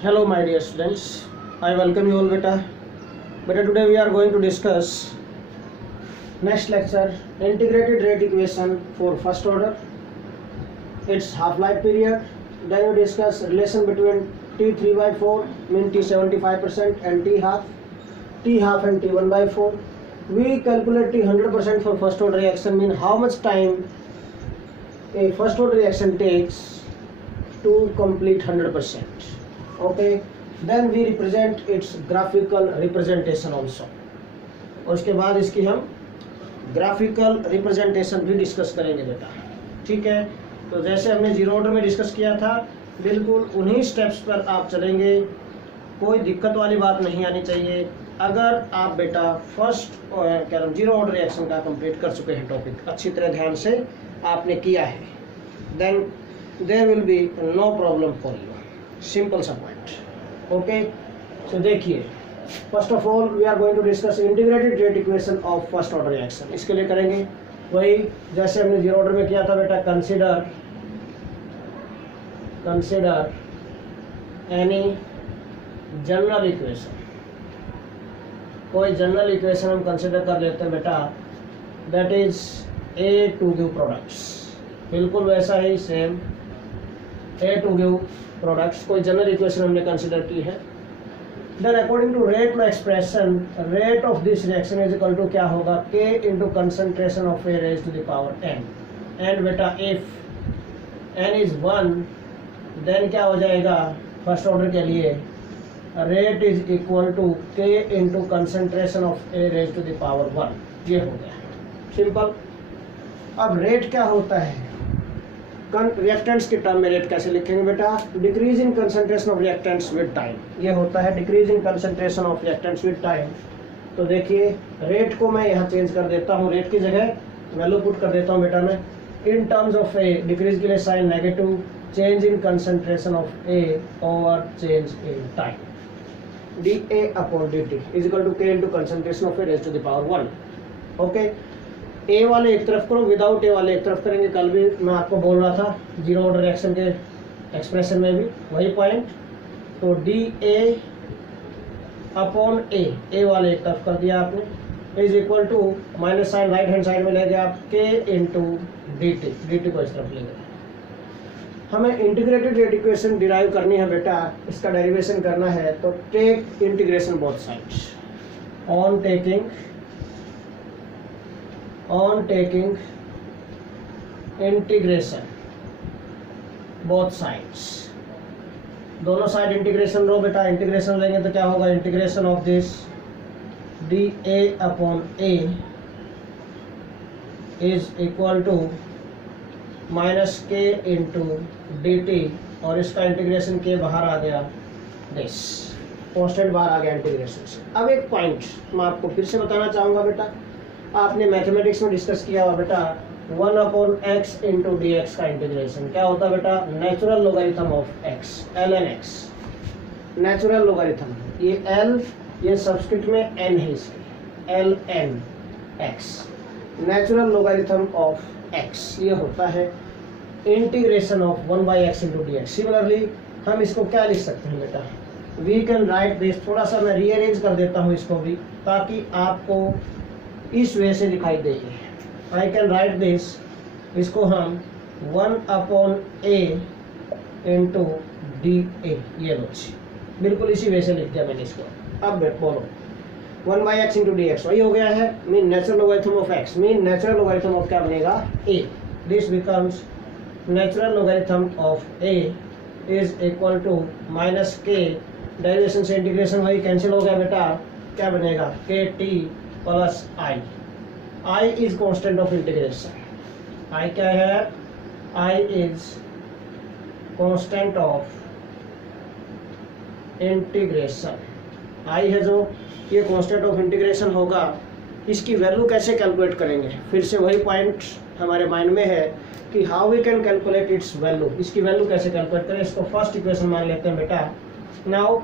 Hello my dear students, I welcome you all beta. Beta today we are going to discuss next lecture integrated rate equation for first order, its half-life period. Then we discuss relation between T3 by 4 mean T 75% and T half and T 1 by 4. We calculate T 100% for first order reaction mean how much time a first order reaction takes to complete 100%. Okay, then we represent its graphical representation also. और उसके बाद इसकी हम graphical representation भी discuss करेंगे बेटा, ठीक है। तो जैसे हमने जीरो ऑर्डर में डिस्कस किया था बिल्कुल उन्हीं स्टेप्स पर आप चलेंगे, कोई दिक्कत वाली बात नहीं आनी चाहिए। अगर आप बेटा फर्स्ट जीरो ऑर्डर रिएक्शन का कंप्लीट कर चुके हैं, टॉपिक अच्छी तरह ध्यान से आपने किया है, then there will be no problem for you, simple सा पॉइंट। ओके, तो देखिए first of all we are going to discuss integrated rate equation of first order reaction. इसके लिए करेंगे वही जैसे हमने जीरो ऑर्डर में किया था बेटा, कंसिडर एनी जनरल इक्वेशन। कोई जनरल इक्वेशन हम कंसिडर कर लेते हैं बेटा, that is A to give products. बिल्कुल वैसा ही same A to give products, कोई जनरल इक्वेशन हमने कंसिडर की है। Then according to rate law expression, rate of this reaction is equal to क्या होगा, k into concentration of A raise to the power n. And बेटा if n is 1 then क्या हो जाएगा first order के लिए, रेट इज इक्वल टू के into concentration of A raise to the power 1। ये हो गया सिंपल। अब रेट क्या होता है, रिएक्टेंट्स के टर्म में रेट कैसे लिखेंगे बेटा, decrease in concentration of reactants with time. ये होता है decrease in concentration of reactants with time. तो देखिए रेट को मैं यहाँ चेंज कर देता हूँ, रेट की जगह वैल्यू पुट कर देता हूँ बेटा मैं in terms of A, decrease के लिए sign negative, change in concentration of A over change in time, d A upon d t is equal to के into concentration of A raise to the power 1। Okay, A वाले एक तरफ करो, without ए वाले एक तरफ करेंगे। कल भी मैं आपको बोल रहा था जीरो ऑर्डर रिएक्शन के एक्सप्रेशन में भी वही पॉइंट। तो डी ए अपॉन ए वाले एक तरफ कर दिया आपने, is equal to minus sign right hand side में ले गया आप के इंटू डी टी को इस तरफ ले गए। हमें इंटीग्रेटेड रेट इक्वेशन डिराइव करनी है बेटा, इसका डेरिवेशन करना है। तो take integration both sides, on taking integration both sides, दोनों साइड इंटीग्रेशन लो बेटा। इंटीग्रेशन लेंगे तो क्या होगा, integration of this D A upon A is equal to minus K into D T, और इसका इंटीग्रेशन के बाहर आ गया, दिस कॉन्स्टेंट बाहर आ गया इंटीग्रेशन से। अब एक पॉइंट मैं आपको फिर से बताना चाहूँगा बेटा, आपने मैथमेटिक्स में डिस्कस किया हुआ बेटा 1 upon X into D X का इंटीग्रेशन क्या होता है बेटा, natural logarithm of X, L N X, natural logarithm. ये एल ये सब्सक्रिप्ट में एन है इसकी, L N X, natural logarithm of X. ये होता है integration of 1 by x into D X. Similarly हम इसको क्या लिख सकते हैं बेटा, वी कैन राइट दिस, थोड़ा सा मैं रीअरेंज कर देता हूँ इसको भी ताकि आपको इस वे से दिखाई देगी। आई कैन राइट दिस, इसको हम 1 upon A into D A, ये लो बिल्कुल इसी वे से लिख दिया मैंने इसको। अब बोलो 1 by x into D x वही हो गया है, mean natural logarithm of x, mean natural logarithm of क्या बनेगा, A. This becomes natural logarithm of A is equal to minus k, derivation से इंटीग्रेशन वही कैंसिल हो गया बेटा, क्या बनेगा k t plus I. I is constant of integration, I क्या है, I is constant of integration. I है जो ये कांस्टेंट ऑफ इंटीग्रेशन होगा, इसकी वैल्यू कैसे कैलकुलेट करेंगे, फिर से वही पॉइंट हमारे माइंड में है कि how we can calculate its value. इसकी वैल्यू कैसे कैलकुलेट करें, इसको फर्स्ट इक्वेशन मान लेते हैं बेटा। Now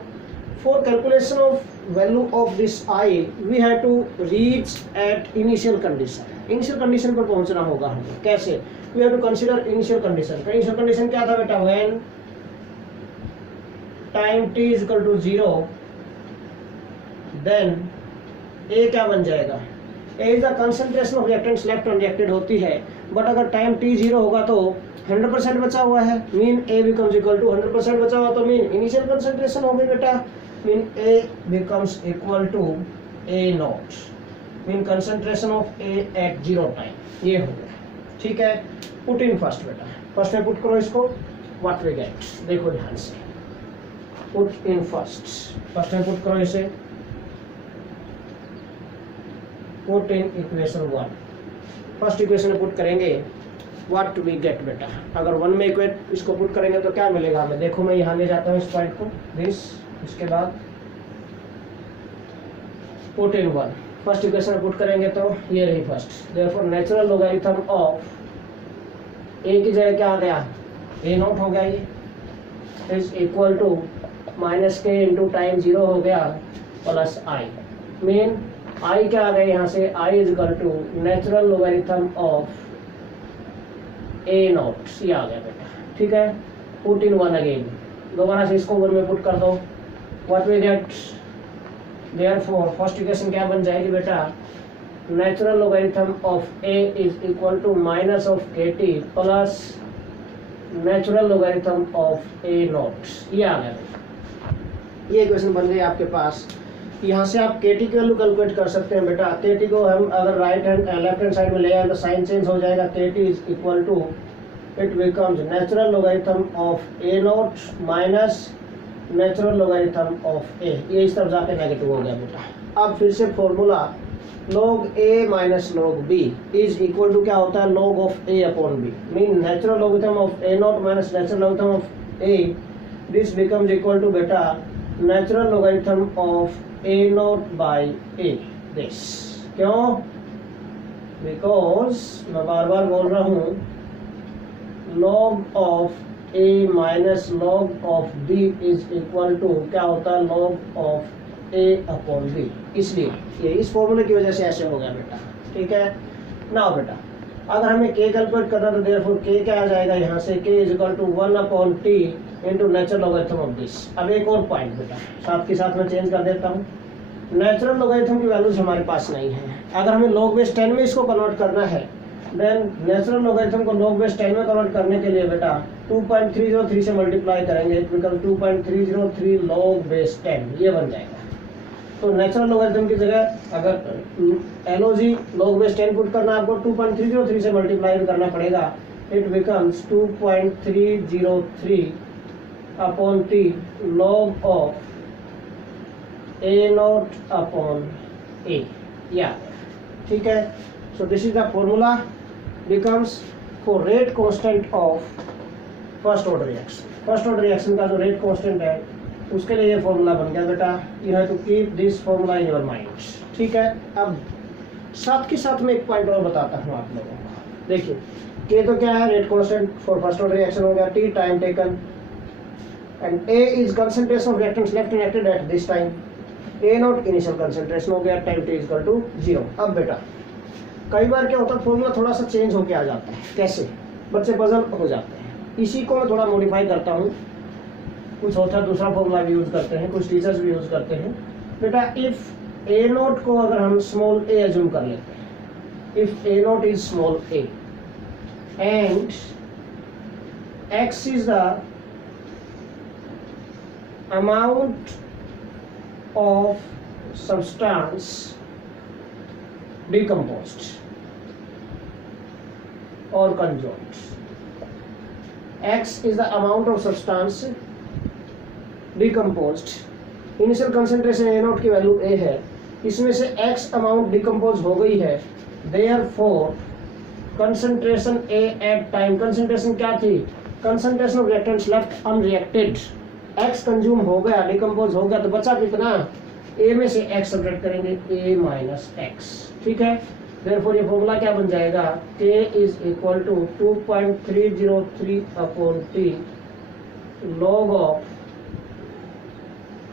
for calculation of value of this I we have to reach at initial condition। initial condition पर पहुंचना होगा हमें, कैसे, we have to consider initial condition। initial condition क्या था बेटा, when time t is equal to 0, then a क्या बन जाएगा, a is the concentration of reactants left unreacted होती है, बट अगर टाइम t 0 होगा तो 100% बचा हुआ है, mean a becomes equal to 100% बचा हुआ तो मीन इनिशियल कंसंट्रेशन होगी बेटा, mean a becomes equal to a naught, mean concentration of a at 0 time, ये हो गया। ठीक है, पुट इन फर्स्ट बेटा, फर्स्ट में पुट करो इसको, व्हाट वी गेट, देखो ध्यान से, पुट इन फर्स्ट में पुट करो इसे, put in equation 1, first equation में पुट करेंगे, व्हाट वी गेट बेटा, अगर 1 में इक्वेट इसको पुट करेंगे तो क्या मिलेगा हमें, देखो मैं यहाँ ले जाता हूँ इस पॉइंट को, दिस, इसके बाद पुट इन 1, फर्स्ट इक्वेशन में पुट करेंगे तो ये रही first, therefore natural logarithm of a की जगह क्या आ गया, a नॉट हो गया, ये is equal to minus K into time 0 हो गया प्लस आई, मीन आई क्या आ गया यहाँ से, i is equal to natural logarithm of a naught, ये आ गया बेटा। ठीक है, पुट इन 1 अगेन, दोबारा से इसको 1 में पुट कर दो, what we get, therefore first equation क्या बन जाएगी बेटा, natural logarithm of a is equal to minus of kt plus natural logarithm of a naught, ये आ गया, ये इक्वेशन बन गई आपके पास। यहाँ से आप kt की वैल्यू कैलकुलेट कर सकते हैं बेटा, kt को हम अगर right hand left hand side में ले आए तो साइन चेंज हो जाएगा, kt is equal to, it becomes natural logarithm of a not minus natural logarithm of a, ये इस तरफ जाके नेगेटिव हो गया बेटा। अब फिर से formula log a minus log b is equal to क्या होता है, log of a upon b, mean natural logarithm of a not minus natural logarithm of a, this becomes equal to बेटा natural logarithm of a not by a, this, क्यों, because मैं बार बार बोल रहा हूँ log of a minus log of b is equal to क्या होता है, log of a upon b, इसलिए ये इस फॉर्मूले की वजह से ऐसे हो गया बेटा। ठीक है, ना बेटा अगर हमें k कैलकुलेट करना तो देयरफॉर k क्या आ जाएगा यहाँ से, k is equal to 1 upon t into natural logarithm of this. अब एक और पॉइंट बेटा साथ के साथ मैं चेंज कर देता हूँ, नेचुरल लॉगरिथम की वैल्यूज हमारे पास नहीं है, अगर हमें log बेस 10 में इसको कन्वर्ट करना है, देन नेचुरल लॉगरिथम को log बेस 10 में कन्वर्ट करने के लिए बेटा 2.303 से मल्टीप्लाई करेंगे, इट बिकम 2.303 log बेस 10, ये बन जाएगा। तो नेचुरल लॉगरिथम की जगह अगर LOG log बेस 10 पुट करना आपको 2.303 से मल्टीप्लाई करना पड़ेगा, it becomes 2.303 upon t log of a not upon a, या ठीक है। सो this is the formula becomes for rate constant of first order reaction, first order reaction का जो रेट कांस्टेंट है उसके लिए ये फॉर्मूला बन गया बेटा, you have to keep this formula in your mind. ठीक है, अब साथ के साथ में एक पॉइंट और बताता हूँ आप लोगों को, देखिए k तो क्या है, rate constant for first order reaction हो गया, t time taken, and a is concentration of reactants left reacted at this time, a naught initial concentration हो गया, time t is equal to 0। अब बेटा कई बार क्या होता है फॉर्मूला थोड़ा सा चेंज होके आ जाता है, कैसे बच्चे पजल हो जाते हैं, इसी को मैं थोड़ा मॉडिफाई करता हूँ, कुछ होता है दूसरा फॉर्मूला भी यूज करते हैं, कुछ टीचर्स भी यूज करते हैं बेटा। इफ a नॉट को अगर हम स्मॉल a एज्यूम कर लेते हैं, if a not is small a and x is the amount of substance decomposed or consumed, x is the amount of substance decomposed, initial concentration a not की value a है, इसमें से x amount decompose हो गई है, therefore concentration a at time, concentration क्या थी, concentration of reactants left unreacted, x consume हो गया, डिकम्पोज हो गया, तो बचा कितना, a में से x सब्ट्रैक्ट करेंगे, a माइनस x। ठीक है, देयरफॉर ये फॉर्मूला क्या बन जाएगा, k is equal to 2.303 upon t log of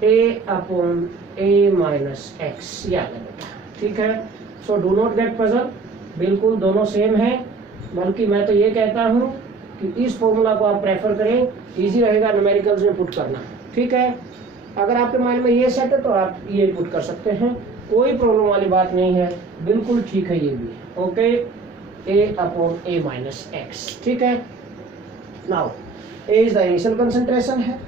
a upon a minus x, ये आ गया। ठीक है, so do not get puzzle, बिल्कुल दोनों सेम है, बल्कि मैं तो ये कहता हूँ कि इस फॉर्मूला को आप प्रेफर करें, इजी रहेगा न्यूमेरिकल्स में पुट करना। ठीक है, अगर आपके माइंड में ये सेट है तो आप ये पुट कर सकते हैं, कोई प्रॉब्लम वाली बात नहीं है, बिल्कुल ठीक है ये भी। Okay, a upon a minus x, ठीक है। Now a is the initial concentration है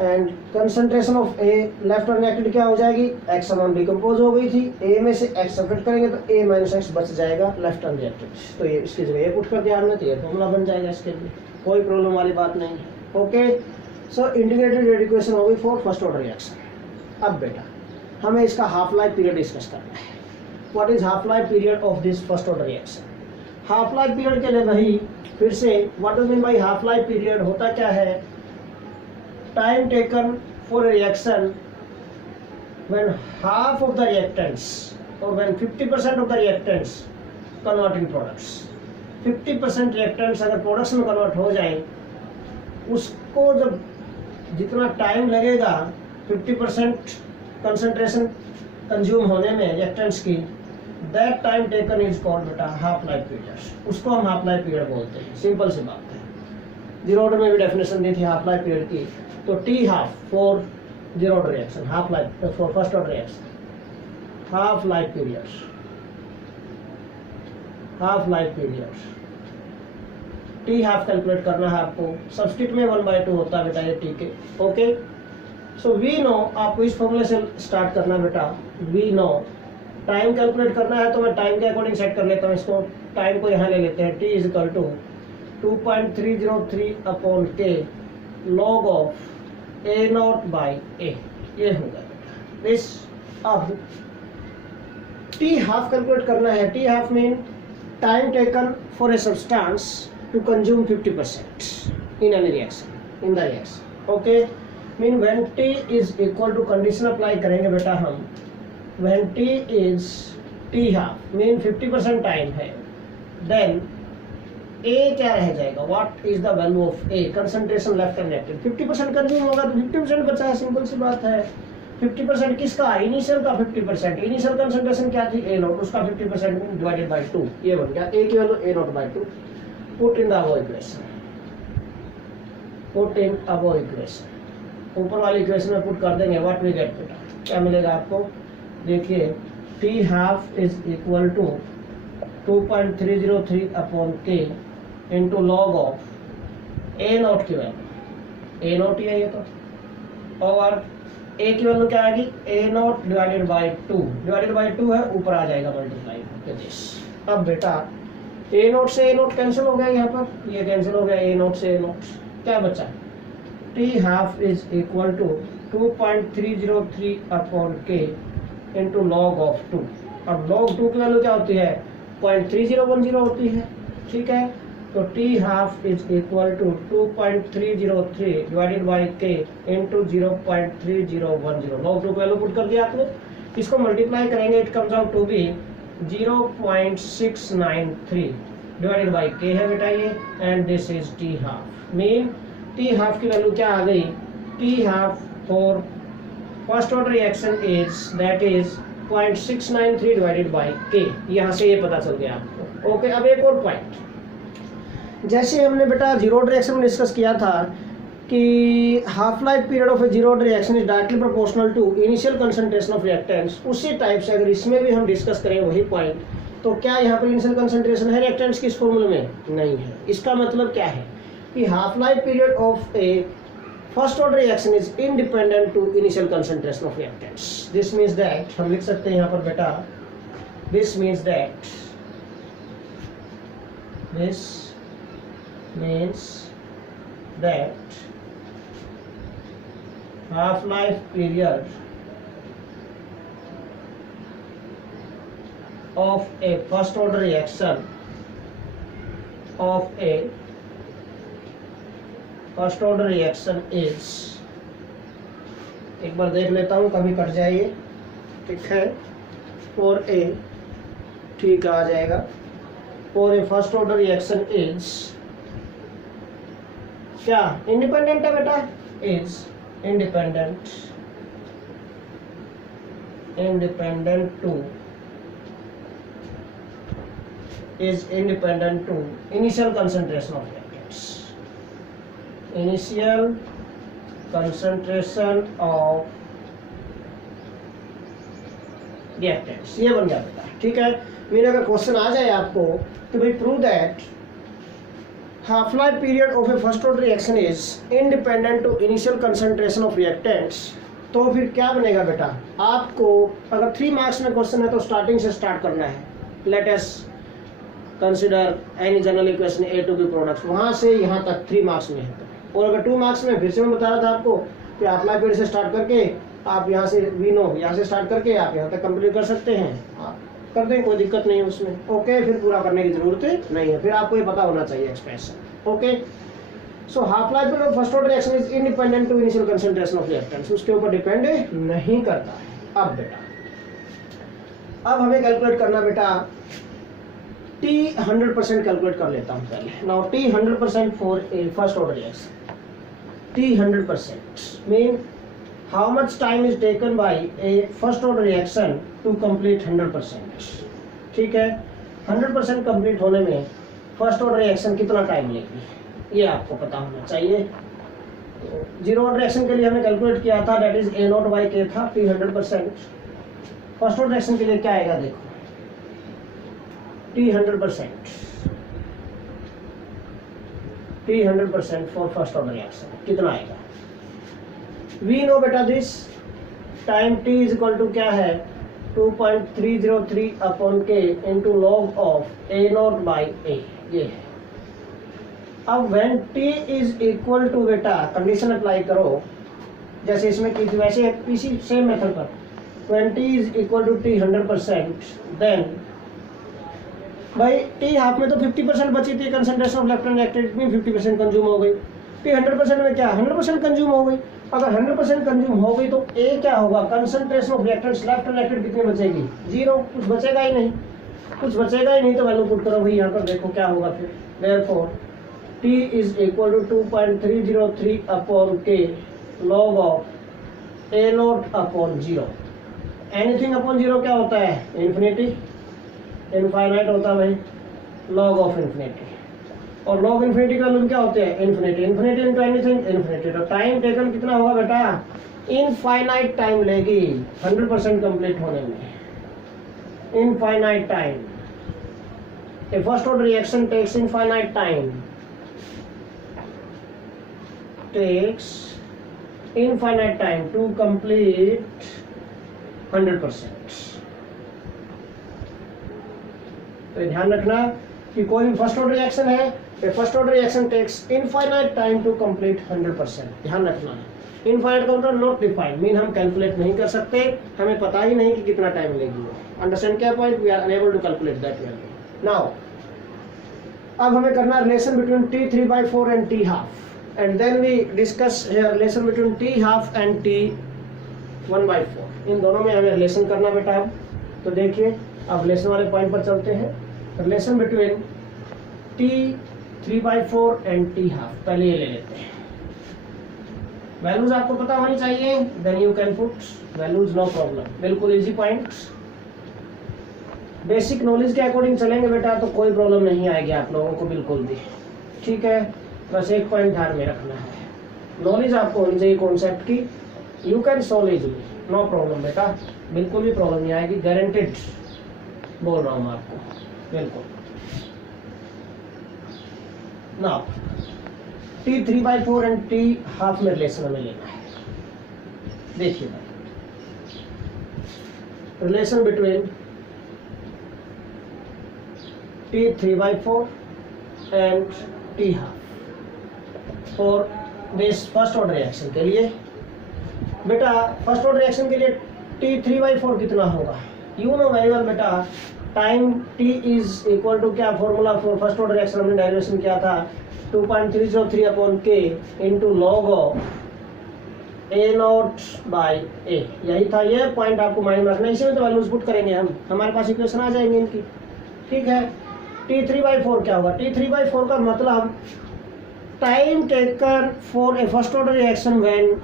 and concentration of a left hand reactant क्या हो जाएगी, x अमाउंट डिकम्पोज हो गई थी, a में से x सब्ट्रैक्ट करेंगे तो a माइनस एक्स बच जाएगा लेफ्ट हैंड रिएक्टेंट, तो ये इसकी जगह ये पुट कर दिया हमने, तो ये फॉर्मूला बन जाएगा इसके लिए, कोई प्रॉब्लम वाली बात नहीं है। ओके, सो इंटीग्रेटेड रेट इक्वेशन हो गई फॉर फर्स्ट ऑर्डर रिएक्शन। अब बेटा हमें इसका हाफ लाइफ पीरियड डिस्कस करना है। What is half life period of this first order reaction? Half life period के लिए भाई फिर से what do mean by half life period, होता क्या है, time taken for reaction when half of the reactants और when 50% of the reactants convert in products. 50% reactants अगर प्रोडक्ट्स में कन्वर्ट हो जाए, उसको जब जितना टाइम लगेगा 50% कंसंट्रेशन कंज्यूम होने में रिएक्टेंट्स की, that time taken is called बेटा हाफ लाइफ पीरियड, उसको हम हाफ लाइफ पीरियड बोलते हैं। सिंपल सी बात है, जीरो ऑर्डर में भी डेफिनेशन दी थी हाफ लाइफ पीरियड की, तो T half for zero order reaction, half life for first order reaction, half life period, half life period T half calculate करना है आपको, सब्स्टिट्यूट में 1/2 होता है बेटा ये टी के। ओके, सो वी नो, आपको इस फॉर्मूले से स्टार्ट करना बेटा, वी नो टाइम कैलकुलेट करना है तो मैं टाइम के अकॉर्डिंग सेट कर लेता हूँ इसको, टाइम को यहाँ ले लेते हैं, t is equal to 2.303 upon k log of a not by a, ये होगा दिस। अब t हाफ कैलकुलेट करना है, t half mean time taken for a substance to consume 50% in any reaction, in the reaction. Okay, mean when t is equal to, condition apply करेंगे बेटा हम, when t is t half mean 50% time है, then a क्या रह जाएगा, what is the value of a, concentration left hand reactant, 50% consume होगा तो 50% बचा है, सिंपल सी बात है। 50% किसका, इनिशियल का 50%, इनिशियल कंसंट्रेशन क्या थी a नॉट, उसका 50% डिवाइडेड बाय 2, ये बन गया a की value a naught by 2। Put in the above equation, put in above equation, ऊपर वाली इक्वेशन में पुट कर देंगे, व्हाट वी गेट बेटा, क्या मिलेगा आपको, देखिए t half is equal to 2.303 upon के into log of A not की वैल्यू, ए नॉट ही है ये तो, और ए की वैल्यू क्या आएगी, A not divided by 2, divided by 2 है, ऊपर आ जाएगा मल्टीप्लाई होकर दिस। अब बेटा ए नॉट से ए नॉट कैंसिल हो गया, यहाँ पर ये कैंसिल हो गया, ए नॉट से ए नॉट क्या बचा, T half is equal to 2.303 upon के इंटू लॉग ऑफ 2। अब लॉग 2 की वैल्यू क्या होती है, 0.3010 होती है, ठीक है, तो T half is equal to 2.303 divided by K into 0.3010, log 2 की वैल्यू पुट कर दिया आपने, इसको मल्टीप्लाई करेंगे, it comes out to be 0.693 divided by K है बेटा ये, and this is T half, mean T half की वैल्यू क्या आ गई, T half for first order reaction is that is 0.693 divided by K, यहाँ से ये पता चल गया आपको। ओके, अब एक और पॉइंट, जैसे हमने बेटा जीरो ऑर्डर रिएक्शन में डिस्कस किया था कि half life period of a zero order reaction is directly proportional to initial concentration of reactants, उसी टाइप से अगर इसमें भी हम डिस्कस करें वही पॉइंट, तो क्या यहाँ पर इनिशियल कंसंट्रेशन है रिएक्टेंट्स की इस फॉर्मूले में, नहीं है। इसका मतलब क्या है कि half life period of a first order reaction is independent to initial concentration of reactants. This means that, हम लिख सकते हैं यहाँ पर बेटा, this means that, this means that half life period of a first order reaction is, एक बार देख लेता हूँ कभी कट जाइए, ठीक है, और ए ठीक आ जाएगा, और ए फर्स्ट ऑर्डर रिएक्शन इज क्या, इंडिपेंडेंट है बेटा, is independent to initial concentration of reactants, initial concentration of reactants, ये बन गया बेटा। ठीक है, मेरे अगर क्वेश्चन आ जाए आपको कि भाई prove that half life period of a first order reaction is independent to initial concentration of reactants, तो फिर क्या बनेगा बेटा? आपको अगर 3 मार्क्स में क्वेश्चन है तो स्टार्टिंग से स्टार्ट करना है। Let us consider any general equation A to B products, वहाँ से यहाँ तक 3 मार्क्स में है। और अगर 2 मार्क्स में फिर से मैं बता रहा था आपको कि हाफ लाइफ पीरियड से स्टार्ट करके आप यहाँ से वी नो यहाँ से स्टार्ट करके आप यहाँ तक कंप्लीट कर सकते हैं, आप कर दें, कोई दिक्कत नहीं है उसमें। ओके, फिर पूरा करने की जरूरत नहीं है, फिर आपको ये पता होना चाहिए expression. Okay, so half life period of first order reaction is independent to initial concentration of reactants, उसके ऊपर डिपेंड नहीं करता है। अब बेटा, अब हमें कैलकुलेट करना बेटा T 100% कैलकुलेट कर लेता हूँ पहले। Now T 100% for a first order reaction, T 100% mean how much time is taken by a first order reaction to complete 100%। ठीक है, 100% कंप्लीट होने में फर्स्ट ऑर्डर रिएक्शन कितना टाइम लेगी, ये आपको पता होना चाहिए। जीरो ऑर्डर रिएक्शन के लिए हमने कैलकुलेट किया था, that is A0 by K था T 100%। फर्स्ट ऑर्डर रिएक्शन के लिए क्या आएगा देखो, T 100% for first order reaction कितना आएगा? वी नो बेटा this time t is equal to क्या है 2.303 upon k into log of A0 by A, ये है। अब when t is equal to बेटा कंडीशन अप्लाई करो जैसे इसमें की थी वैसे इसी सेम मेथड पर, when t is equal to T 100% then भाई T हाफ में तो 50% बची थी, concentration of left hand reactant में 50% कंज्यूम हो गई। T 100% में क्या 100% कंज्यूम हो गई। अगर 100% कंज्यूम हो गई तो A क्या होगा, concentration of reactants left hand reactant कितनी बचेगी? 0, कुछ बचेगा ही नहीं, कुछ बचेगा ही नहीं, तो वैल्यू पुट करो भाई यहाँ पर, देखो क्या होगा फिर। Therefore T is equal to 2.303 upon K log of A0 upon 0। Anything upon 0 क्या होता है? इन्फिनिटी, इनफाइनाइट होता है भाई, लॉग ऑफ इन्फिनिटी। और लॉग इन्फिनिटी का वैल्यू क्या होते हैं? Infinity, infinity into anything infinity. तो टाइम टेकन कितना होगा बेटा? इनफाइनाइट टाइम लेगी 100% कंप्लीट होने में, infinite time. A first order reaction takes infinite time, takes infinite time to complete 100%। तो ध्यान रखना कि कोई भी फर्स्ट ऑर्डर रिएक्शन है, first order reaction takes infinite time to complete 100%। ध्यान रखना, इनफाइनाइट का मतलब नॉट डिफाइंड, मीन हम कैलकुलेट नहीं कर सकते, हमें पता ही नहीं कि कितना टाइम लेगी वो। अंडरस्टैंड क्या point? We are unable to calculate that value. Now अब हमें करना relation between T3/4 and T half, and then we discuss here relation between T half and T1/4। इन दोनों में हमें रिलेशन करना बेटा। अब तो देखिए, अब रिलेशन वाले पॉइंट पर चलते हैं। Relation between T3/4 and T half, पहले ये ले लेते हैं। वैल्यूज आपको पता होनी चाहिए, then you can put values, no problem, बिल्कुल इजी पॉइंट्स। बेसिक नॉलेज के अकॉर्डिंग चलेंगे बेटा तो कोई प्रॉब्लम नहीं आएगी आप लोगों को बिल्कुल भी। ठीक है, बस एक पॉइंट ध्यान में रखना है, नॉलेज आपको होनी चाहिए कॉन्सेप्ट की। You can solve easily, no problem बेटा, बिल्कुल भी प्रॉब्लम नहीं आएगी, गारंटेड बोल रहा हूँ मैं आपको, बिल्कुल। Now T3/4 and T half में रिलेशन हमें लेना है। देखिए भाई, relation between T3/4 and T half for this first order reaction के लिए। बेटा फर्स्ट ऑर्डर रिएक्शन के लिए T3/4 कितना होगा? यू नो वेरी वेल बेटा, time T is equal to क्या, formula for first order reaction हमने डेरिवेशन किया था 2.303 upon K into log of A0 by A, यही था। ये पॉइंट आपको माइंड में रखना है, इसी में तो वैल्यूज पुट करेंगे हम, हमारे पास इक्वेशन आ जाएंगी इनकी। ठीक है, T3/4 क्या होगा? T3/4 का मतलब time taken for a first order reaction when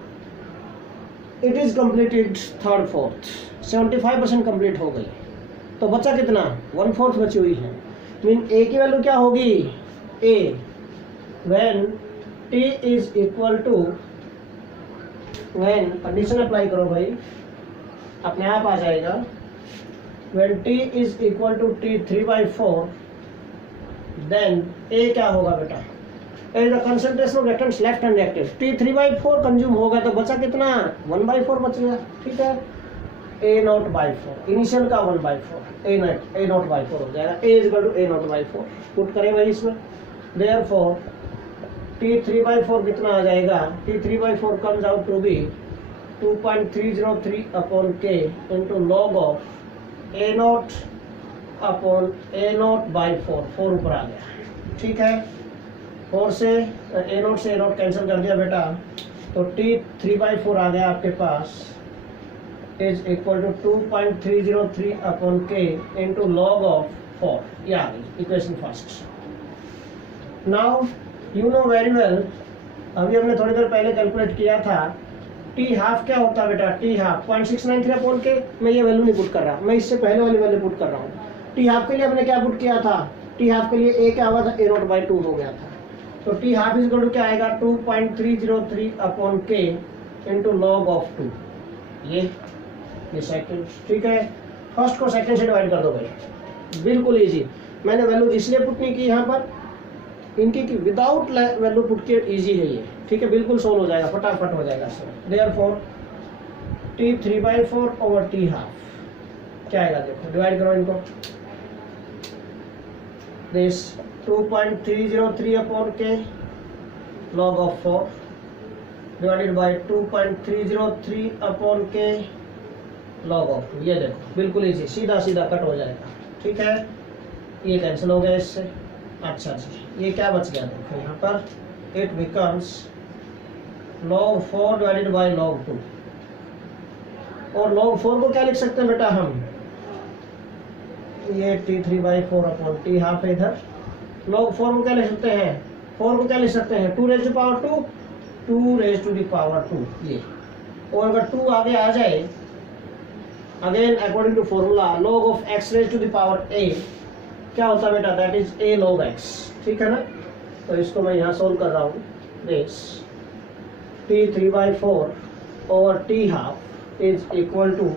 it is completed 3/4, 75% complete हो गई, तो बचा कितना? 1/4 बची हुई है। मीन A की वैल्यू क्या होगी? A when T is equal to when condition apply करो भाई, अपने आप आ जाएगा। When t is equal to t 3/4 then a क्या होगा बेटा, A the concentration of reactants left hand reactive. t 3/4 consume होगा तो बचा कितना, 1/4 बच गया, ठीक है। a0/4 इनिशियल का 1/4 a0/4 हो जाएगा, a is equal to a0/4 put करें भाई इसमें। देयरफॉर t 3/4 कितना आ जाएगा, t 3/4 comes out to be 2.303 upon k into log of a0 upon a0/4, 4 ऊपर आ गया, ठीक है। 4 से a0 कैंसिल कर दिया बेटा, तो t 3/4 आ गया आपके पास is equal to 2.303 upon k into log of 4, ये आ गई equation first. Now you know very well, अभी हमने थोड़ी देर पहले कैलकुलेट किया था टी हाफ क्या होता है बेटा, टी हाफ 0.693 अपॉन के, मैं ये वैल्यू नहीं पुट कर रहा, मैं इससे पहले वाली वैल्यू पुट कर रहा हूँ। टी हाफ के लिए हमने क्या पुट किया था, टी हाफ के लिए ए क्या हुआ था, a0/2 हो गया था, तो T half is equal to क्या आएगा 2.303 अपॉन के इंटू लॉग ऑफ 2, ये सेकंड, ठीक है। फर्स्ट को सेकंड से डिवाइड कर दो भाई, बिल्कुल इजी। मैंने वैल्यू इसलिए पुट नहीं की यहाँ पर इनकी कि विदाउट वैल्यू पुट के इजी है ये, ठीक है, बिल्कुल सोल्व हो जाएगा, फटाफट हो जाएगा इसमें। Therefore t 3/4 over t half क्या आएगा, देखो डिवाइड करो इनको, this 2.303 upon k log of 4 divided by 2.303 upon k log of 2, ये देखो बिल्कुल इजी, सीधा सीधा कट हो जाएगा, ठीक है। ये कैंसिल हो गया इससे, अच्छा जी, ये क्या बच गया देखो यहाँ पर, it becomes log 4 divided by log 2, और log 4 को क्या लिख सकते हैं बेटा हम, ये t 3/4 अपॉन t हाफ है इधर, log 4 को क्या लिख सकते हैं, 4 को क्या लिख सकते हैं 2 raised to power 2, 2 raised to the power 2, ये, और अगर 2 आगे आ जाए again according to formula log of x raised to the power a क्या होता है बेटा, that is a log x, ठीक है ना। तो इसको मैं यहाँ सोल्व कर रहा हूँ, दिस t 3/4 ओवर t हाफ is equal to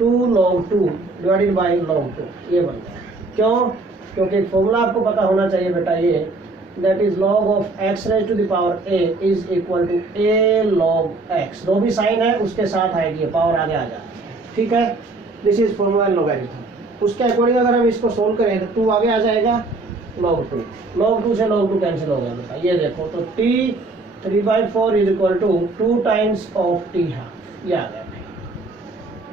2 log 2 divided by log 2, ये बन गया। क्यों, क्योंकि फॉर्मूला आपको पता होना चाहिए बेटा, ये that is log of x raise to the power a is equal to a log x, जो भी साइन है उसके साथ आएगी, पावर आगे आ जाती है, ठीक है। दिस इज फॉर्मूला लॉगरिथम, उसके अकॉर्डिंग अगर हम इसको सोल्व करें तो 2 आगे आ जाएगा log 2, log 2 से log 2 कैंसिल हो गया बेटा, ये देखो, तो t 3/4 is equal to 2 times of t half, ये आ गया भाई।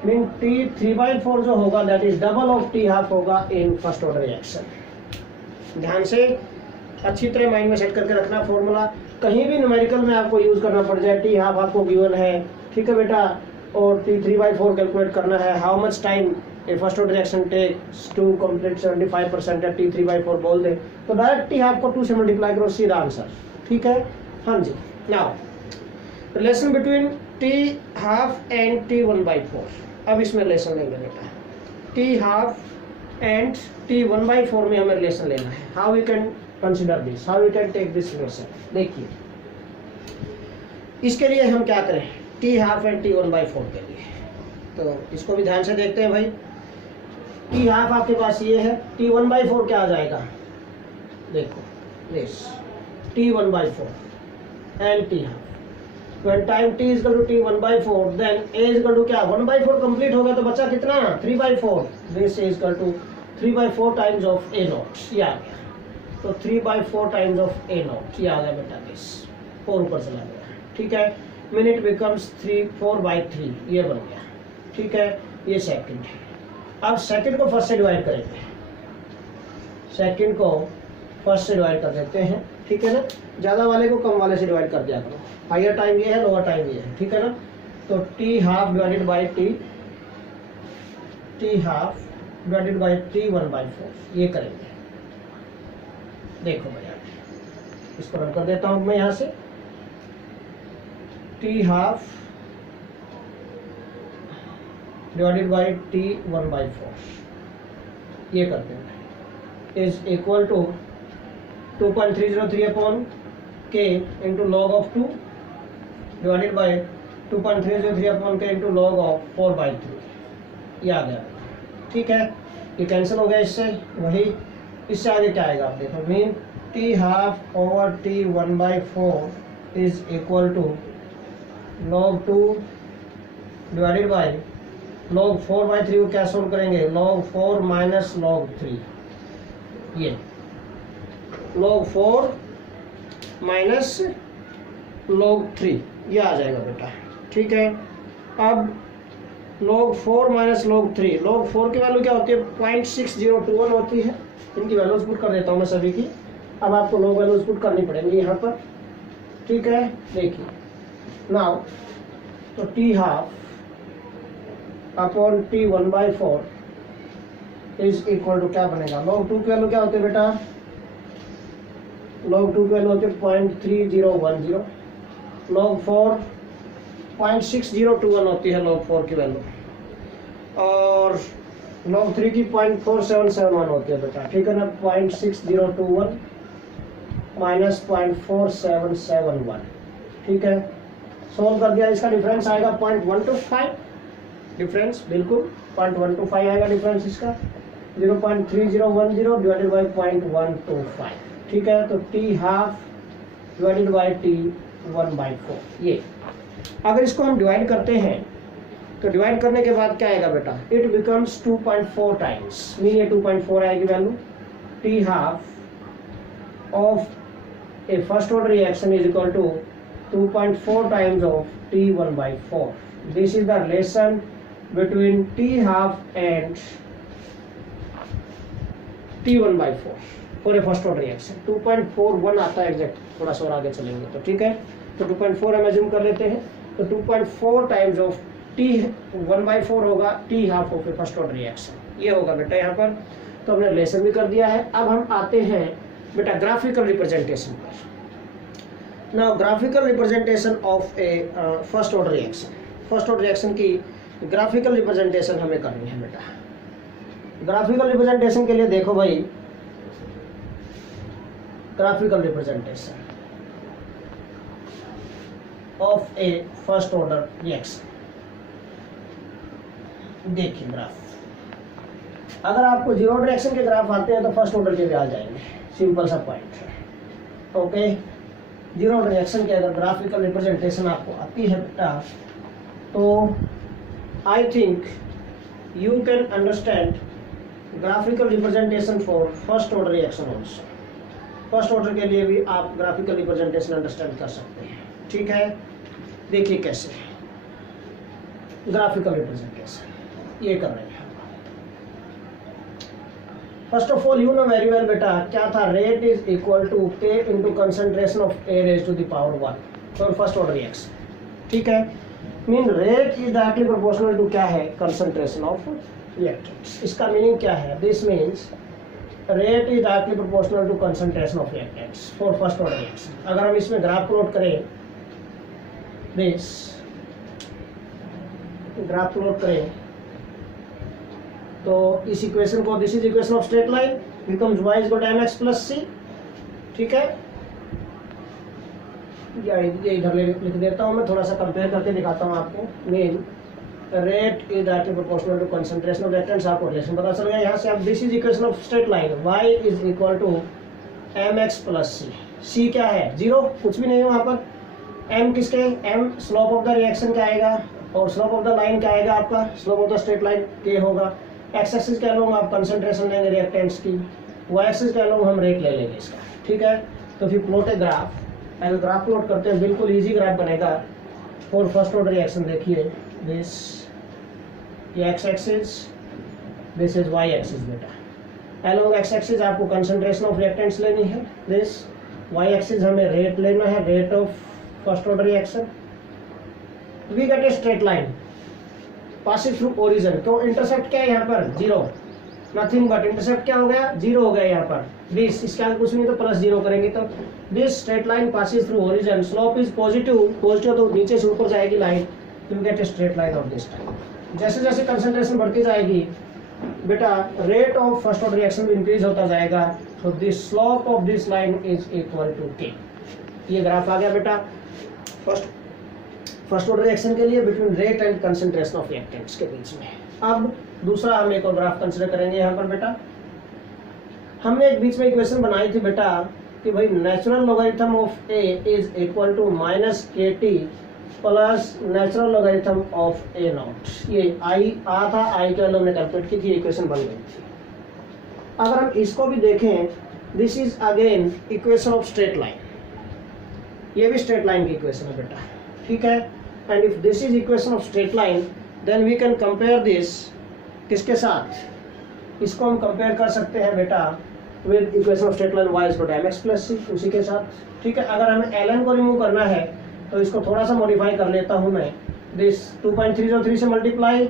मीन t 3/4 जो होगा that is double of t half होगा इन फर्स्ट ऑर्डर रिएक्शन। ध्यान से अच्छी तरह माइंड में सेट करके रखना फॉर्मूला, कहीं भी न्यूमेरिकल में आपको यूज करना पड़ जाए, t हाफ आपको गिवन है, ठीक है बेटा, और t 3/4 कैलकुलेट करना है, how much time a first order reaction takes to complete 75% या t 3/4 बोल दे तो डायरेक्ट t हाफ को 2 से मल्टीप्लाई करो, सीधा आंसर, ठीक है। हाँ जी, now relation between t half and t 1/4, अब इसमें रिलेशन लेंगे बेटा, t हाफ एंड t 1/4 में हमें रिलेशन लेना है। How we can consider this, how we can take this relation, देखिए इसके लिए हम क्या करें, t हाफ एंड t 1/4 के लिए, तो इसको भी ध्यान से देखते हैं भाई। t हाफ आपके पास ये है, t 1/4 क्या आ जाएगा, देखो this t 1/4 and t half, when time t is equal to t 1/4 then a is equal to क्या 1/4 कंप्लीट हो गया तो बचा कितना 3/4, this is equal to 3/4 times of a naught, ये आ गया, तो 3/4 टाइम्स ऑफ a नॉट, ये आ गया बेटा, दिस 4 ऊपर चला गया, ठीक है। मिनट बिकम्स 4/3, ये बन गया, ठीक है, ये सेकंड है। अब सेकंड को फर्स्ट से डिवाइड करेंगे, सेकंड को फर्स्ट से डिवाइड कर देते हैं, ठीक है ना, ज़्यादा वाले को कम वाले से डिवाइड कर दिया करो, हायर टाइम ये है, लोअर टाइम ये है, ठीक है ना। तो t half divided by t half divided by t 1/4, ये करेंगे, देखो भैया इसको रन कर देता हूँ मैं यहाँ से, t half divided by t 1/4, ये करते हैं, is equal to 2.303 upon k into log of 2 divided by 2.303 upon के इंटू लॉग ऑफ 4/3, ये आ गया। ठीक है, ये कैंसिल हो गया इससे, वही इससे आगे क्या आएगा आप देखो, mean T half over T 1/4 is equal to log 2 divided by log 4/3 को क्या सोल्व करेंगे, log 4 माइनस log 3, ये log 4 माइनस log 3 ये आ जाएगा बेटा। ठीक है, अब log 4 माइनस log 3, log 4 की वैल्यू क्या होती है 0.6021 होती है। इनकी वैल्यूज पुट कर देता हूँ मैं सभी की, अब आपको log वैल्यूज पुट करनी पड़ेंगी यहाँ पर। ठीक है, देखिए नाउ तो T half upon T 1/4 is equal to क्या बनेगा, log 2 की वैल्यू क्या होती है बेटा, log 2 की वैल्यू होती है 0.3010, log 4 0.6021 होती है log 4 की वैल्यू, और log 3 की 0.4771 होती है बेटा। ठीक है ना, 0.6021 माइनस 0.4771। ठीक है, सोल्व कर दिया, इसका डिफरेंस आएगा 0.125, डिफरेंस बिल्कुल 0.125 आएगा डिफरेंस इसका, 0.3010 डिवाइडेड बाई 0.125। ठीक है, तो T half divided by T 1/4, ये अगर इसको हम डिवाइड करते हैं तो डिवाइड करने के बाद क्या आएगा बेटा, इट बिकम्स 2.4 टाइम्स, मीन ये 2.4 आएगी value. T half of a first order reaction is equal to 2.4 times of t 1/4। This is the relation between t half and t 1/4 for a first order reaction. 2.41 आता है exact, थोड़ा सा और आगे चलेंगे तो। ठीक है, तो 2.4 हम एज्यूम कर लेते हैं, तो 2.4 टाइम्स ऑफ टी 1/4 होगा T half of a first order reaction, ये होगा बेटा यहाँ पर। तो हमने रिलेशन भी कर दिया है। अब हम आते हैं बेटा ग्राफिकल रिप्रेजेंटेशन पर। Now graphical representation of a first order reaction, first order reaction की ग्राफिकल रिप्रेजेंटेशन हमें करनी है बेटा। ग्राफिकल रिप्रेजेंटेशन के लिए देखो भाई, graphical representation of a first order reaction, देखिए ग्राफ, अगर आपको जीरो ऑर्डर रिएक्शन के ग्राफ आते हैं तो फर्स्ट ऑर्डर के भी आ जाएंगे, सिंपल सा पॉइंट है। ओके, जीरो ऑर्डर रिएक्शन की अगर ग्राफिकल रिप्रेजेंटेशन आपको आती है बेटा, तो I think you can understand graphical representation for first order reaction also. First order के लिए भी आप ग्राफिकल रिप्रेजेंटेशन अंडरस्टैंड कर सकते हैं। ठीक है, देखिए कैसे ग्राफिकल रिप्रेजेंटेशन ये कर रहे हैं। First of all you know very well बेटा, क्या था, रेट इज इक्वल टू के into concentration of A raise to the power 1 for first order reaction. ठीक है, mean rate is directly proportional to क्या है, कंसंट्रेशन ऑफ रिएक्टेंट्स। इसका meaning क्या है, this means rate is directly proportional to concentration of reactants for first order reaction. अगर हम इसमें ग्राफ प्लॉट करें, दिस ग्राफ प्लॉट करें तो इस इक्वेशन को, this is equation of straight line, becomes y is equal to mx plus c। ठीक है, ये इधर लिख देता हूँ मैं, थोड़ा सा कंपेयर करके दिखाता हूँ आपको। Mean rate is directly proportional to concentration of reactants, आपको रिलेशन पता चल गया यहाँ से। अब this is equation of straight line, y is equal to mx plus c। c क्या है, जीरो, कुछ भी नहीं है वहाँ पर। m किसके, m slope of the reaction क्या आएगा, और स्लोप ऑफ द लाइन क्या आएगा आपका, slope of the straight line k होगा। x एक्सिस क्या लूँगा आप, कंसंट्रेशन लेंगे रिएक्टेंट्स की, y एक्सिस क्या लूँगा हम, रेट ले लेंगे इसका। ठीक है, तो फिर प्लॉट है ग्राफ, अगर ग्राफ प्लॉट करते हैं बिल्कुल इजी ग्राफ बनेगा फॉर फर्स्ट ऑर्डर रिएक्शन। देखिए this x axis, this is y axis बेटा। अलोंग x एक्सिस आपको कंसंट्रेशन ऑफ रिएक्टेंट्स लेनी है, दिस y एक्सिस हमें रेट लेना है, rate of first order reaction. We get a straight line passing through origin. तो intercept क्या है यहाँ पर, जीरो, नथिंग बट इंटरसेप्ट क्या हो गया, जीरो हो गया यहाँ पर। दिस इसके आगे कुछ नहीं तो प्लस जीरो करेंगे, तो this straight line passing through origin, slope is positive, positive तो नीचे से ऊपर जाएगी line, you get a straight line of this type. जैसे जैसे कंसंट्रेशन बढ़ती जाएगी बेटा, rate of first order reaction भी इंक्रीज होता जाएगा। So this slope of this line is equal to k. ये ग्राफ आ गया बेटा फर्स्ट फर्स्ट ऑर्डर रिएक्शन के लिए between rate and concentration of reactants के बीच में। अब दूसरा हम एक और ग्राफ कंसिडर करेंगे यहाँ पर बेटा। हमने एक बीच में इक्वेशन बनाई थी बेटा कि भाई natural logarithm of A is equal to minus k t plus natural logarithm of A not. ये आई आ था, आई के वैल्यू हमने कैलकुलेट की थी, इक्वेशन बन गई थी। अगर हम इसको भी देखें, this is again equation of straight line, ये भी स्ट्रेट लाइन की इक्वेशन है बेटा, ठीक है। And if this is equation of straight line then we can compare this किसके साथ, इसको हम कंपेयर कर सकते हैं बेटा with equation of straight line y equal to mx plus c, उसी के साथ, ठीक है। अगर हमें ln को रिमूव करना है तो इसको थोड़ा सा मॉडिफाई कर लेता हूं मैं। दिस 2.303 से मल्टीप्लाई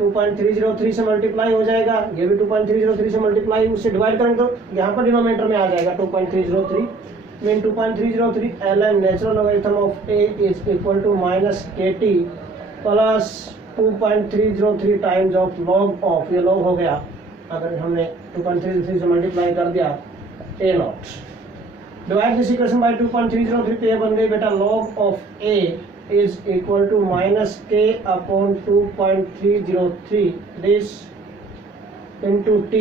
2.303 से मल्टीप्लाई हो जाएगा, ये भी 2.303 से मल्टीप्लाई, उससे डिवाइड करेंगे तो यहाँ पर डिनोमिनेटर में आ जाएगा 2.303 mean 2.303 ln natural logarithm of a is equal to minus k t plus 2.303 times of log of, ये लॉग हो गया, अगर हमने 2.303 से मल्टीप्लाई कर दिया a not, divide this equation by 2.303 पे बन गई बेटा log of a is equal to minus k upon 2.303 this into t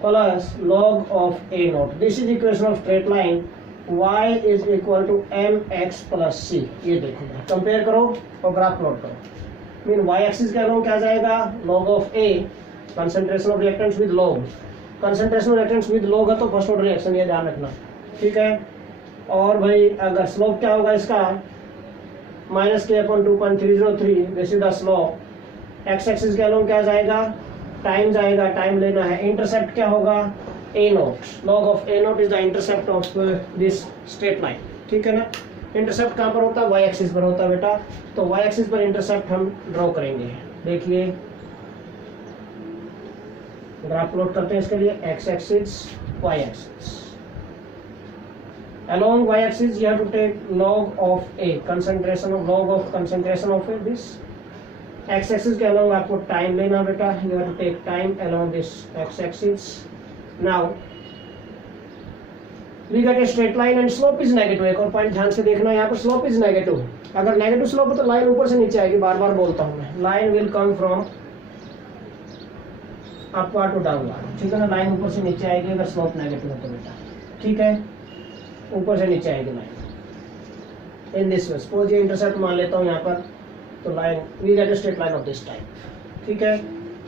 plus log of a naught. This is equation of straight line y is equal to mx plus c। ये देखो compare करो और graph note करो। Mean y axis का log क्या जाएगा, log of a concentration of reactants with log, concentration of reactants with log है तो फर्स्ट ऑर्डर रिएक्शन, ये ध्यान रखना, ठीक है। और भाई अगर स्लोप क्या होगा इसका, minus k upon 2.303, this is the slope. X axis के अलॉन्ग क्या जाएगा, टाइम जाएगा, टाइम लेना है। इंटरसेप्ट क्या होगा, A not, log of A not is the intercept of this straight line, ठीक है ना। इंटरसेप्ट कहाँ पर होता है, वाई एक्सिस पर होता है बेटा, तो वाई एक्सिस पर इंटरसेप्ट हम ड्रॉ करेंगे। देखिए ग्राफ प्लॉट करते हैं इसके लिए, x axis y axis. Along y-axis you have to take log of a, concentration of log of concentration of a this। x-axis के along आपको time लेना बेटा, you have to take time along this x-axis। Now we get a straight line and slope is negative। एक और point ध्यान से देखना, यहाँ पर slope is negative। अगर नेगेटिव स्लोप हो तो लाइन ऊपर से नीचे आएगी, बार बार बोलता हूँ मैं, line will come from upward to downward, ठीक है ना। लाइन ऊपर से नीचे आएगी अगर स्लोप नेगेटिव हो तो बेटा, ठीक है, ऊपर से नीचे आएगी line in this way. Suppose ये इंटरसेप्ट मान लेता हूँ यहाँ पर, तो line we get a straight line of this type, ठीक है।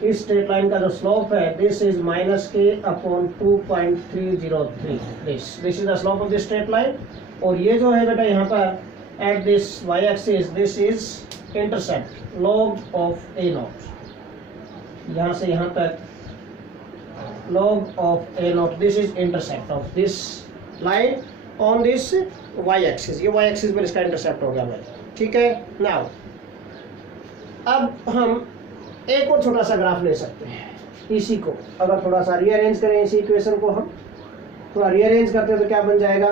इस स्ट्रेट लाइन का जो स्लोप है this is minus k upon 2.303, this is the slope of this straight line. और ये जो है बेटा यहाँ पर at this y axis this is intercept log of A naught, यहाँ से यहाँ तक log of A naught, this is intercept of this line on this y axis, ये वाई एक्सिस पर इसका इंटरसेप्ट हो गया भाई, ठीक है। नाउ अब हम एक और छोटा सा ग्राफ ले सकते हैं, इसी को अगर थोड़ा सा रीअरेंज करें, इसी इक्वेशन को हम थोड़ा रीअरेंज करते हैं तो क्या बन जाएगा,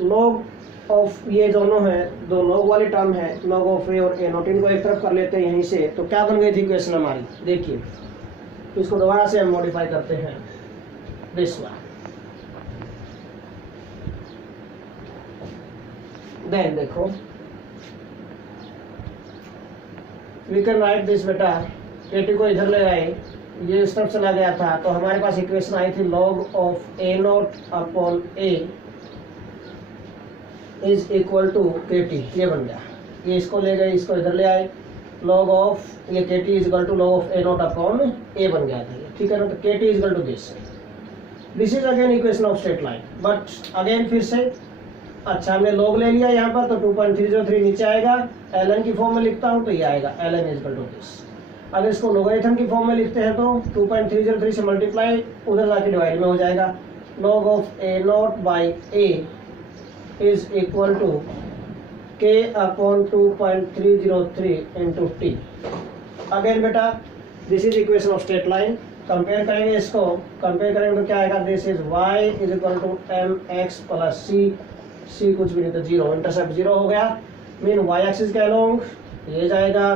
लॉग ऑफ, ये दोनों है, दो लॉग वाली टर्म है, लॉग ऑफ ए और ए नॉट, इनको एक तरफ कर लेते हैं यहीं से, तो क्या बन गई थी इक्वेशन हमारी, देखिए इसको दोबारा से हम मॉडिफाई करते हैं, दिस वन। देन देखो वी कैन राइट दिस बेटा, एटी को इधर ले आए, ये इस तरफ चला गया था, तो हमारे पास इक्वेशन आई थी log of A naught upon A is equal to k t, ये बन गया, ये इसको ले गए, इसको इधर ले आए, लॉग ऑफ ये k t is equal to log of A naught upon a बन गया था, ठीक है ना। तो k t is equal to this is again equation of straight line, but again फिर से अच्छा हमने लॉग ले लिया यहाँ पर, तो 2.303 नीचे आएगा, ln की फॉर्म में लिखता हूँ तो ये आएगा ln is equal to this. अगर इसको लोगरिथम की फॉर्म में लिखते हैं तो 2.303 से मल्टीप्लाई उधर जाके डिवाइड में हो जाएगा, log of A naught by a is equal to k upon 2.303 into t. Again बेटा this is equation of straight line, compare करेंगे इसको, कंपेयर करेंगे तो क्या आएगा, this is y is equal to mx plus c कुछ भी नहीं तो जीरो, इंटरसेप्ट जीरो हो गया, मीन वाई एक्सिस के अलोंग ये जाएगा,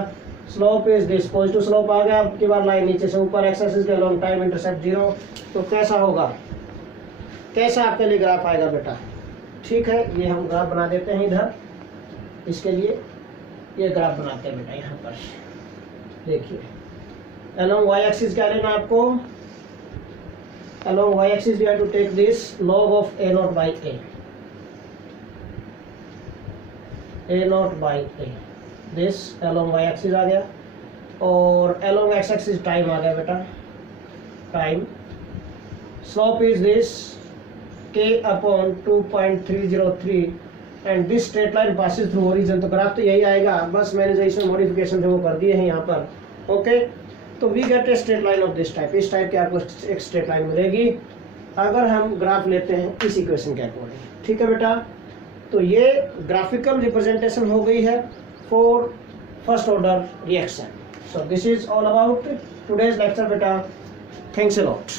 slope is this, positive slope आ गया, अब की बार लाइन नीचे से ऊपर, एक्स एक्सिस के अलोंग टाइम इंटरसेप्ट जीरो, तो कैसा होगा, कैसा आपके लिए ग्राफ आएगा बेटा, ठीक है। ये हम ग्राफ बना देते हैं इधर, इसके लिए ये ग्राफ बनाते हैं बेटा। यहाँ पर देखिए along y axis क्या लेना आपको, along y axis we have to take this log of a naught by a naught by a, this along y axis आ गया, और along x axis टाइम आ गया बेटा, time. Slope is this k upon 2.303 and this straight line passes through origin, तो graph तो यही आएगा, बस मैंने जो इसमें मॉडिफिकेशन थे वो कर दिए हैं यहाँ पर। ओके, तो we get a straight line of this type, इस टाइप की आपको एक स्ट्रेट लाइन मिलेगी अगर हम ग्राफ लेते हैं इस इक्वेशन के अकॉर्डिंग। ठीक है बेटा, तो ये ग्राफिकल रिप्रेजेंटेशन हो गई है for first order reaction. So this is all about today's lecture बेटा। Thanks a lot.